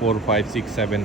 4 5 6 7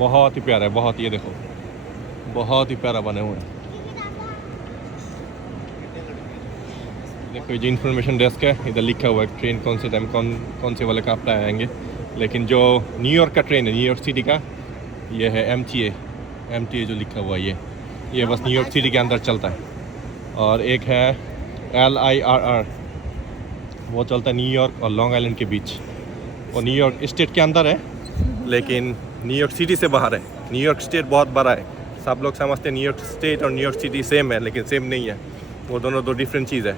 बहुत ही प्यारा है, बहुत, ये देखो बहुत ही प्यारा बने हुए हैं। देखो ये जो इन्फॉर्मेशन डेस्क है, इधर लिखा हुआ है ट्रेन कौन से टाइम कौन से वाले कहाँ पे आएंगे। लेकिन जो न्यूयॉर्क का ट्रेन है, न्यूयॉर्क सिटी का, ये है MTA जो लिखा हुआ है, ये बस न्यूयॉर्क सिटी के अंदर चलता है। और एक है LIRR, वो चलता है न्यूयॉर्क और लॉन्ग आइलैंड के बीच। वो न्यूयॉर्क स्टेट के अंदर है लेकिन न्यूयॉर्क सिटी से बाहर है। न्यूयॉर्क स्टेट बहुत बड़ा है, सब लोग समझते हैं न्यूयॉर्क स्टेट और न्यूयॉर्क सिटी सेम है, लेकिन सेम नहीं है, वो दोनों दो डिफरेंट चीज़ है।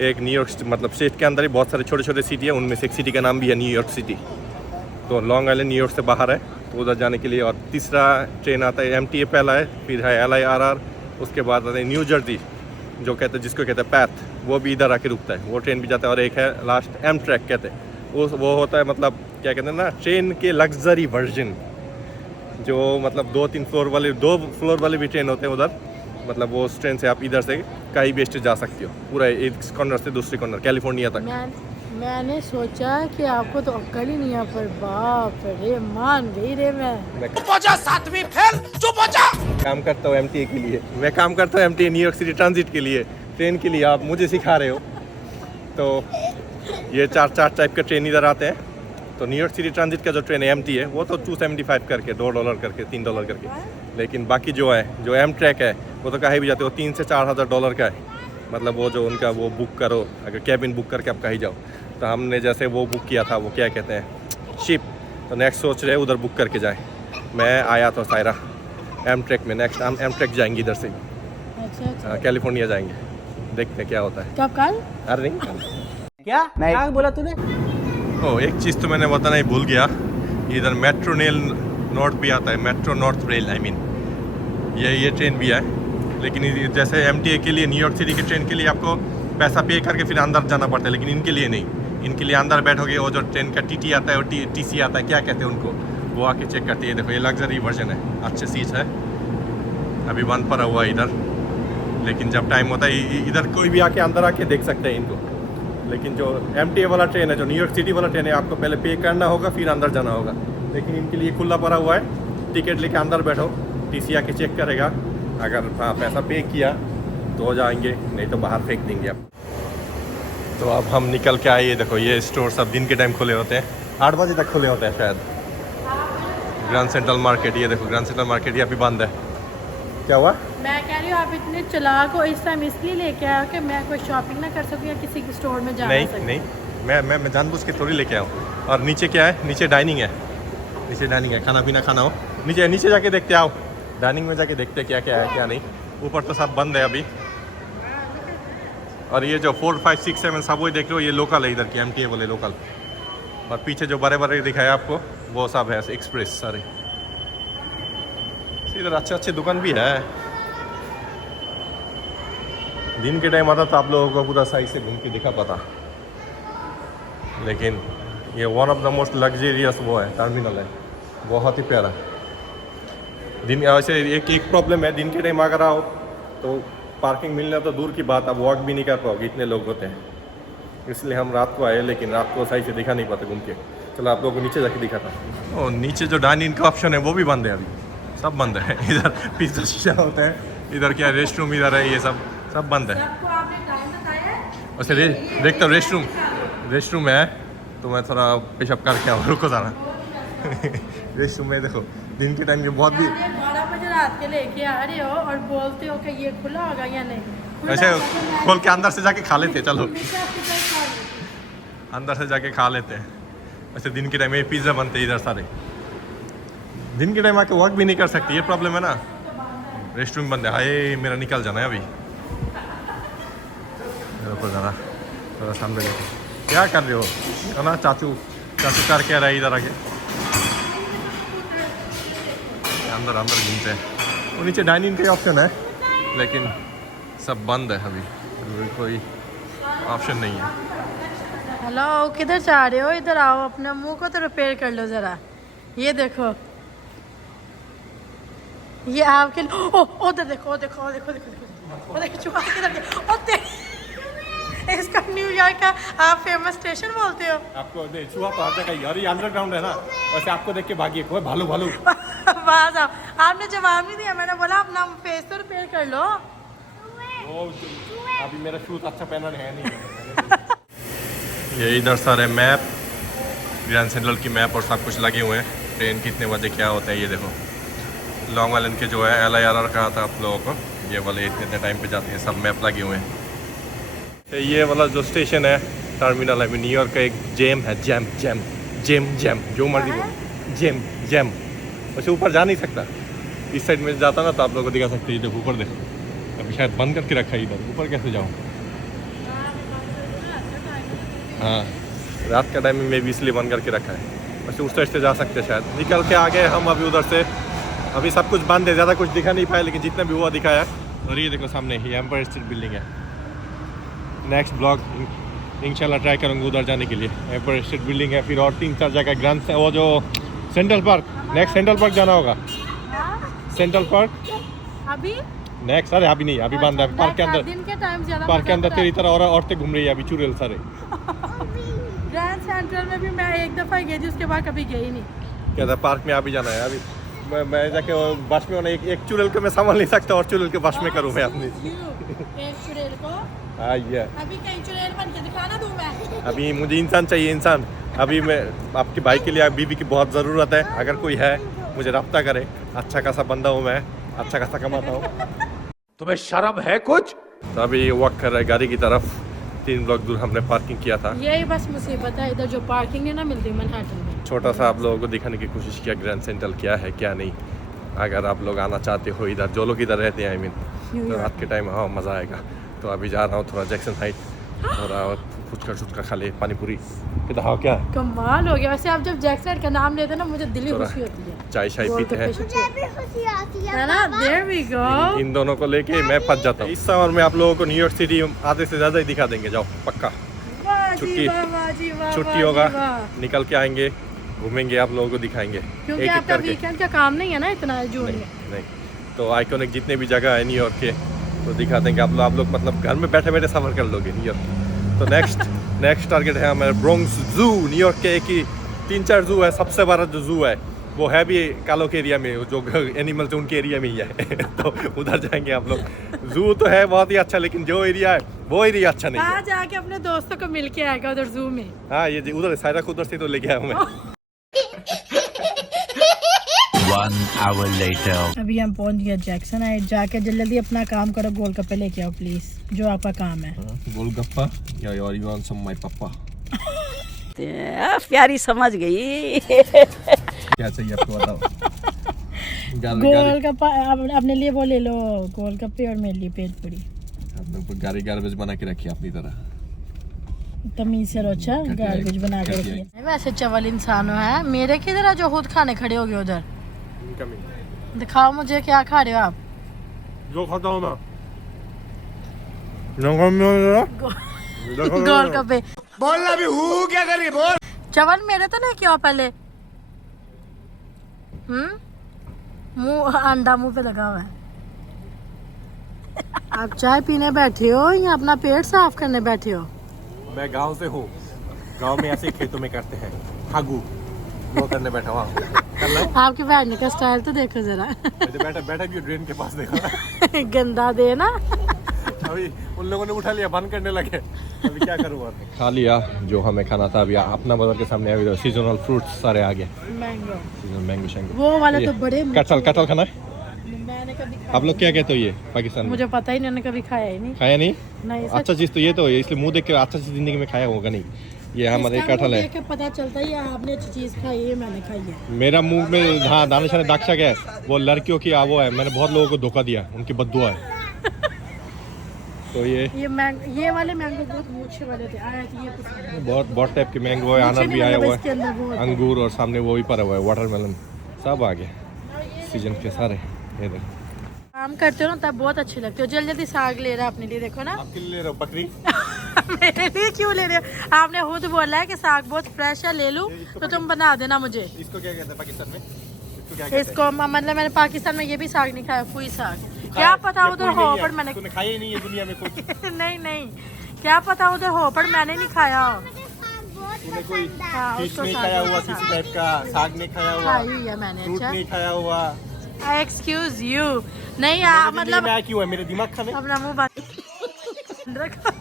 एक न्यूयॉर्क मतलब स्टेट के अंदर ही बहुत सारे छोटे छोटे सिटी है, उनमें से एक सिटी का नाम भी है न्यूयॉर्क सिटी। तो लॉन्ग आइलैंड न्यूयॉर्क से बाहर है, तो उधर जाने के लिए। और तीसरा ट्रेन आता है MTA पहला है, फिर है LIRR, उसके बाद आता है न्यू जर्सी जो कहते हैं, जिसको कहते हैं पैथ, वो भी इधर आके रुकता है, वो ट्रेन भी जाता है। और एक है लास्ट Amtrak कहते हैं, वो होता है मतलब क्या कहते हैं ना, ट्रेन के लग्जरी वर्जन, जो मतलब 2 फ्लोर वाले भी ट्रेन होते हैं उधर। मतलब वो उस ट्रेन से आप इधर से कहीं भी स्टेट जा सकती हो, पूरा एक कॉर्नर से दूसरे कॉर्नर, कैलिफोर्निया तक। मैंने सोचा कि आपको तो अक्ल ही नहीं है, पर बाप रे, मान गई रे मैं। पहुंचा 7वीं फेल, चुप हो जा। काम करता हूँ MTA के लिए, मैं काम करता हूँ MTA न्यूयॉर्क सिटी ट्रांजिट के लिए, ट्रेन के लिए। आप मुझे सिखा रहे हो। तो ये 4 टाइप के ट्रेन इधर आते हैं। तो न्यूयॉर्क सिटी ट्रांजिट का जो ट्रेन है MTA, वो तो $2.75 करके, $2 करके, $3 करके। लेकिन बाकी जो है, जो Amtrak है, वो तो कहीं भी जाते हो $3,000 से $4,000 का है। मतलब वो जो उनका वो बुक करो, अगर कैबिन बुक करके आप कहीं जाओ। तो हमने जैसे वो बुक किया था, वो क्या कहते हैं, शिप। तो नेक्स्ट सोच रहे उधर बुक करके जाए। मैं आया तो सायरा Amtrak में, नेक्स्ट हम Amtrak जाएंगे इधर से। अच्छा, कैलिफोर्निया जाएंगे, देखते हैं क्या होता है। कब कल? अरे नहीं, क्या बोला तूने? एक चीज़ तो मैंने बताना ही भूल गया, इधर मेट्रो रेल नॉर्थ भी आता है, metro north rail, I mean ये ट्रेन भी है। लेकिन जैसे MTA के लिए, न्यूयॉर्क सिटी की ट्रेन के लिए आपको पैसा पे करके फिर अंदर जाना पड़ता है, लेकिन इनके लिए नहीं। इनके लिए अंदर बैठोगे, वो जो ट्रेन का TT आता है और TC आता है, क्या कहते हैं उनको, वो आके चेक करती है। देखो ये लग्जरी वर्जन है, अच्छे सीट है, अभी बंद पड़ा हुआ है इधर। लेकिन जब टाइम होता है इधर कोई भी आके अंदर आके देख सकते हैं इनको। लेकिन जो MTA वाला ट्रेन है, जो न्यूयॉर्क सिटी वाला ट्रेन है, आपको पहले पे करना होगा, फिर अंदर जाना होगा। लेकिन इनके लिए खुला पड़ा हुआ है, टिकट लेके अंदर बैठो, TC आके चेक करेगा। अगर हाँ पैसा पे किया तो जाएंगे, नहीं तो बाहर फेंक देंगे आप। तो अब हम निकल के आए। देखो ये स्टोर सब दिन के टाइम खुले होते हैं, 8 बजे तक खुले होते हैं शायद। ग्रैंड सेंट्रल मार्केट, ये देखो ग्रैंड सेंट्रल मार्केट ये अभी बंद है। क्या हुआ? मैं कह रही हूँ आप इतने चालाक हो, इस टाइम इसलिए लेके आए हो कि मैं कोई शॉपिंग ना कर सकूँ या किसी के स्टोर में जा नहीं सकूँ। नहीं, मैं जानबूझ के थोड़ी लेके आऊँ। और नीचे क्या है, नीचे डाइनिंग है, नीचे डाइनिंग है, खाना पीना खाना हो नीचे जाके देखते आओ, डाइनिंग में जाके देखते क्या क्या है क्या नहीं। ऊपर तो सब बंद है अभी। और ये जो 4, 5, 6, 7 सब वही देख लो, ये लोकल है इधर की, MTA वाले लोकल। और पीछे जो बड़े बड़े दिखाया आपको, वो सब है एक्सप्रेस सारे। इधर अच्छे अच्छे दुकान भी है। दिन के टाइम आता तो आप लोगों को पूरा सही से घूम के दिखा पाता। लेकिन ये one of the most luxurious वो है, टर्मिनल है, बहुत ही प्यारा। दिन वैसे एक प्रॉब्लम है, दिन के टाइम अगर आओ तो पार्किंग मिलना तो दूर की बात, आप वॉक भी नहीं कर पाओगे, इतने लोग होते हैं। इसलिए हम रात को आए, लेकिन रात को सही से दिखा नहीं पाते घूम के। चलो आप लोगों को नीचे जाके दिखाता। और नीचे जो डाइनिंग का ऑप्शन है वो भी बंद है, अभी सब बंद है। इधर पिज्जा शीशा होता है, इधर क्या रेस्ट रूम इधर है, ये सब बंद है। वैसे देखता हूँ रेस्ट रूम है, तो मैं थोड़ा पेशअप करके आऊँ, रुको ज़रा। रेस्ट रूम में देखो दिन के टाइम ये बहुत भी 12 बजे रात के लेके आ रहे हो और बोलते हो कि ये खुला होगा या नहीं। वैसे खोल के अंदर से जाके खा लेते, चलो अंदर से जाके खा लेते हैं। वैसे दिन के टाइम में पिज़्ज़ा बनते हैं इधर सारे, दिन के टाइम आके वॉक भी नहीं कर सकती, ये प्रॉब्लम है ना। रेस्ट रूम बंद है, हाय मेरा निकल जाना है अभी। रुको ज़रा, थोड़ा सामने देखो क्या कर रहे हो, है ना चाचू कर क्या रहा है इधर आके। अंदर घूमते हैं। वो नीचे डाइनिंग का ऑप्शन है, लेकिन सब बंद है अभी, कोई ऑप्शन नहीं है। हेलो, किधर जा रहे हो? इधर आओ, अपना मुंह को तो रिपेयर कर लो ज़रा। ये देखो, ये आपके लिए। उधर देखो, देखो देखो देखो देखो देखो, चुहा किधर गया? इसका न्यूयॉर्क का आप फेमस स्टेशन बोलते हो। आपको नहीं चूहा तो हर जगह ही, और ये अंडरग्राउंड है ना, वैसे आपको देख के भागिए कोई भालू भालू। बस आपने जवाब नहीं दिया, मैंने बोला अपना फेस तो रिपेयर कर लो। वो अभी मेरा शूज अच्छा पहना है नहीं। ये इधर सारे मैप, ग्रैंड सेंट्रल की मैप और सब कुछ लगे हुए हैं, ट्रेन कितने बजे क्या होता है ये देखो। लॉन्ग आइलैंड के जो है LIRR कहा था आप लोगों को, ये वाले इतने टाइम पे जाते हैं, सब मैप लगे हुए हैं। तो ये वाला जो स्टेशन है टर्मिनल है न्यूयॉर्क का, एक जेम है, जैम जैम जेम जैम जो मर्जी बोलो, जेम जैम। वैसे ऊपर जा नहीं सकता, इस साइड में जाता ना तो आप लोगों को दिखा सकते हैं। देखो ऊपर देखो, अभी शायद बंद करके रखा है इधर, ऊपर कैसे जाऊँ? हाँ रात का टाइम में मैं भी इसलिए बंद करके रखा है, वैसे उस साइड से जा सकते हैं शायद। निकल के आ गए हम अभी उधर से, अभी सब कुछ बंद है, ज़्यादा कुछ दिखा नहीं पाया, लेकिन जितना भी हुआ दिखाया। और ये देखो सामने ही एम्पायर स्टेट बिल्डिंग है। नेक्स्ट ब्लॉग इंशाल्लाह ट्राई करूँगा उधर जाने के लिए। एम्पायर स्टेट बिल्डिंग है, फिर और 3-4 जगह ग्रांड, वो जो central park, next central park जाना होगा। सेंट्रल पार्क अभी नेक्स्ट, अरे अभी नहीं, अभी बंद है। पार्क के अंदर, दिन के टाइम ज्यादा पार्क के अंदर तेरी तरह और औरतें घूम रही है अभी, चुड़ैल सारे। ग्रैंड सेंट्रल में भी मैं एक दफा गई थी, उसके बाद कभी गई नहीं। क्या था, पार्क में अभी जाना है। अभी मैं जाके बस में होना, एक चुड़ैल को मैं संभाल नहीं सकता और चुड़ैल के बस में करूँ मैं अपनी। एक चुड़ैल को हाँ ये अभी कहीं चुड़ैल बन के दिखाना दूँ मैं। अभी मुझे इंसान चाहिए, इंसान। अभी मैं आपके भाई के लिए, बीवी की बहुत ज़रूरत है, अगर कोई है मुझे रब्ता करे। अच्छा खासा बंदा हूँ मैं, अच्छा खासा कमाता हूँ। तुम्हें शर्म है कुछ? तो अभी वॉक कर रहा है गाड़ी की तरफ। 3 ब्लॉक दूर हमने पार्किंग किया था। यही बस मुसीबत है, इधर जो पार्किंग नहीं ना मिलती मैनहट्टन में। छोटा सा आप लोगों को दिखाने की कोशिश किया ग्रैंड सेंट्रल क्या है क्या नहीं। अगर आप लोग आना चाहते हो इधर, जो लोग इधर रहते हैं, आई मीन, तो रात के टाइम हाँ मज़ा आएगा। तो अभी जा रहा हूँ थोड़ा जैक्सन हाइट, थोड़ा फुचका खा ले, पानी पूरी। कितना हाँ क्या कमाल हो गया। वैसे आप जब जैक्सन का नाम लेते हैं ना, मुझे दिल ही खुशी होती है। चाय शाय पीते हैं है ना, देयर वी गो। इन दोनों को लेके मैं फंस जाता हूँ। इस समर में आप लोगों को न्यूयॉर्क सिटी आधे से ज़्यादा ही दिखा देंगे, जाओ पक्का। छुट्टी होगा, निकल के आएंगे, घूमेंगे, आप लोगों को दिखाएंगे। क्योंकि एक आपका करके। वीकेंड का काम नहीं है ना इतना जून में। नहीं, तो आइकॉनिक जितने भी जगह है न्यूयॉर्क के, तो दिखा देंगे। आप लोग मतलब घर में बैठे बैठे सफर कर लोगे न्यूयॉर्क। तो नेक्स्ट टारगेट है हमारा ब्रोंक्स जू। न्यूयॉर्क के एक ही 3-4 जू है, सबसे बड़ा जो जू है वो है भी कालो के एरिया में, जो एनिमल्स उनके एरिया में ही है। तो उधर जाएंगे आप लोग। जू तो है बहुत ही अच्छा, लेकिन जो एरिया है वो एरिया अच्छा नहीं है। आज जाके अपने दोस्तों को मिल के आएगा उधर जू में। हाँ ये उधर सायरा उधर से तो लेके आया हूँ मैं। 1 hour later. अभी हम पहुंच गए जैक्सन हाइट। जाके जल्दी अपना काम करो, गोलगप्पे लेके आओ प्लीज, जो आपका काम है। गोलगप्पा या यू वांट सम माय पापा? प्यारी समझ गई। क्या चाहिए आपको बताओ? गोलगप्पा अपने लिए वो ले लो, गोलगप्पे, और मेरे लिए पेट पूरी। आपने गार्बेज बना के रखी अपनी तरह। तमीज से अच्छा गार्बेज बना के रखी है। वैसे चवल इंसान है, मेरे किधर है जो खुद खाने खड़े हो गए उधर? दिखाओ मुझे क्या खा रहे हो आप? जो खाता हूँ मैं। गोलगप्पे बोलना भी हूँ क्या करिए बोल। चवल मेरे तो नहीं क्यों पहले? मुंह अंडा मुंह पे लगा हुआ है। आप चाय पीने बैठे हो या अपना पेट साफ करने बैठे हो? मैं गांव से हूँ, गांव में ऐसे खेतों में करते हैं हागू, वो करने बैठा हुआ। आपके बैठने का स्टाइल तो देखो जरा। बैठा भी ड्रेन के पास देखा। गंदा दे ना। अभी उन लोगों ने उठा लिया, बंद करने लगे। अभी क्या करूँ? खा लिया जो हमें खाना था। अभी अपना बाजार के सामने अभी सीजनल फ्रूट्स सारे आ गए। मैंगो, सीजनल मैंगो शैंगो, वो वाले तो बड़े। कटहल खाना है? मैंने कभी आप लोग क्या कहते हो ये पाकिस्तान में? मुझे पता ही नहीं, मैंने कभी खाया ही नहीं। खाया नहीं? नहीं, अच्छा चीज़ तो ये तो है, इसलिए मुंह देख के अच्छा चीज़ जिंदगी में खाया होगा नहीं। ये हमारे कटहल है। देख के पता चलता है आपने अच्छी चीज खाई है, मैंने खाई है। मेरा मुंह में हाँ दाने शाने दाक्षक है, वो लड़कियों की वो है। मैंने बहुत लोगों को धोखा दिया, उनकी बद्दुआ है। तो ये वाले मैंगो बहुत मूछे वाले थे, आया कि ये पसंद है। बहुत टाइप के मैंगो है, अनार भी आया हुआ इसके है, अंदर वो होता है। अंगूर, और सामने वो भी पड़ा हुआ है वाटरमेलन, सब आ गए सीजन के सारे। ये देखो काम करते हो ना तब बहुत अच्छे लगते हो। जल्दी साग ले रहा अपने लिए, देखो ना। आपके लिए ले रहा हूँ बकरी। मेरे लिए क्यों ले रहे हो? आपने खुद बोला है कि साग बहुत फ्रेश है, ले लूं तो तुम बना देना मुझे। इसको क्या कहते हैं पाकिस्तान में? इसको मतलब मैंने पाकिस्तान में ये भी साग नहीं खाया, फुई साग। क्या पता उधर हो, पर मैंने खाया ही नहीं है दुनिया में कुछ। नहीं क्या पता उधर हो, पर मैंने नहीं खाया। तूने कोई हाँ, फिश उसको नहीं साग खाया बहुत हुआ, पसंद किसी टाइप का साग नहीं खाया हुआ, खाई है मैंने। फ्रूट अच्छा, नहीं खाया हुआ। एक्सक्यूज यू, नहीं मतलब मैं क्यों है मेरे दिमाग खाने। अपना मुंह बंद रखो।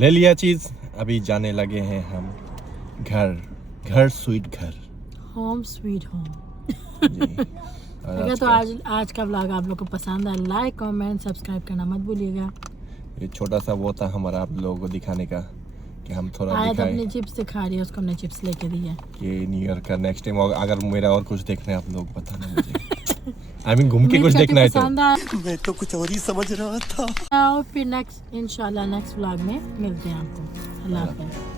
ले लिया चीज, अभी जाने लगे हैं हम घर स्वीट घर। Home sweet home. जी। और अगर तो आज आज का व्लॉग आप लोग को पसंद आया, लाइक कमेंट सब्सक्राइब करना मत भूलिएगा। ये छोटा सा वो था हमारा आप लोगों को दिखाने का कि हम थोड़ा आया तो दिखाएं अपनी चिप्स दिखा रही है, उसको हमने चिप्स लेके दी है। कि न्यू ईयर का नेक्स्ट टाइम अगर मेरा और कुछ देखना है आप लोग बताना मुझे। आई मीन घूम के कुछ देखना है तो। मैं तो कुछ और ही समझ रहा था। फिर नेक्स्ट इंशाल्लाह नेक्स्ट व्लॉग में मिलते हैं आपको। अल्लाह हाफ़िज़।